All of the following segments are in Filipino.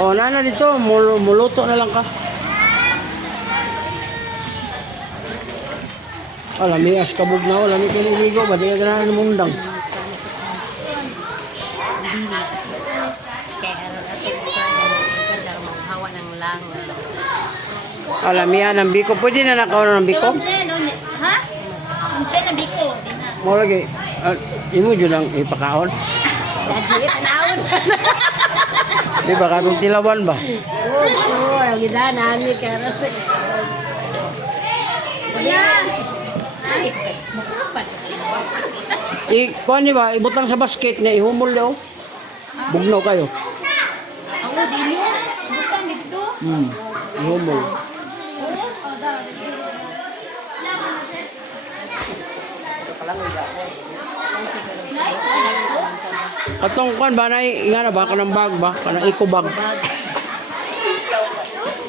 Oh, nana dito, muluto na lang ka. Lami as kabog na, lami ka niligo, ba di ka ganahan ng mundang. Kaya ano natin sa maghawa ng lang. Lami yan ng biko. Pwede na nakaw ng biko? Ha? Ang siya na biko. Mo lagi. Imo dyan ang ipakaon. Dadi, tanawon. Di ba katong tilawan ba? Oo, ang gila na ni karat. Yan. Kuan di ba? Ibutang sa basket na ihumol daw. Bugnaw kayo. Ako din mo. Butang dito. Ihumol. Atong kuan ba nay ingana ba kanang bag ba? Kanang eco bag.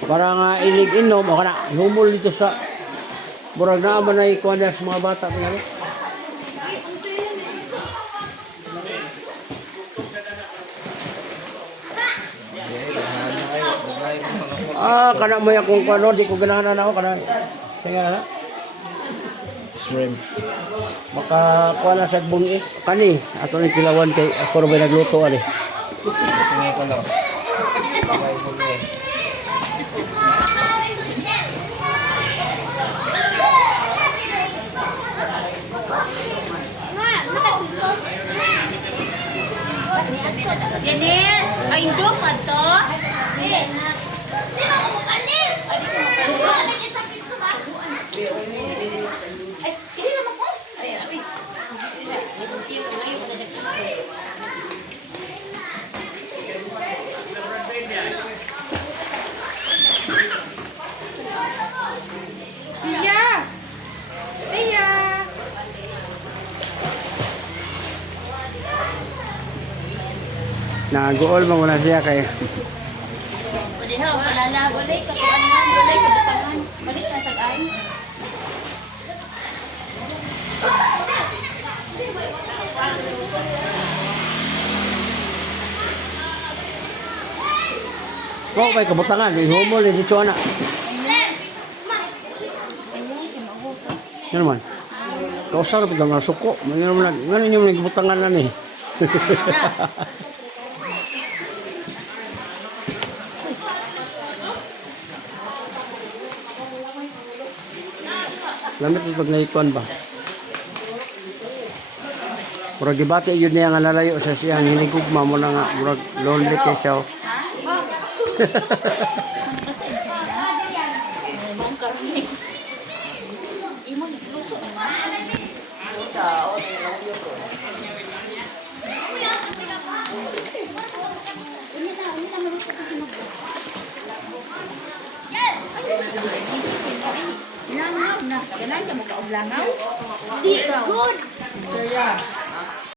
Para nga ilig inom o kana ihumol dito sa burag na ba nay kuan sa mga bata pinali. Kana mo akong kuno di ko ganahan na ako kana. Tingala na. Shrimp. Makakuha na sa bungi. Kani, ato ni tilawan kay ako rin nagluto ali. Tingin ko lang. Bakay mo na eh. Dennis, ay indok pa to? Naguol mo muna siya kay Pwede ha, palala, balay, katuan na, balay, katuan, balik na tag-ay. ko may kabutangan, ihumol dito na. Ano naman? Kausar pa mga suko. Ngano nyo may kabutangan na ni? Lamit ito pag naikuan ba? Murag gibati yun niya nga nalayo sa siyang hinigugma mo na nga. Murag lonely kay siya. Langaw na. Kailan ka magkauglangaw? Di good.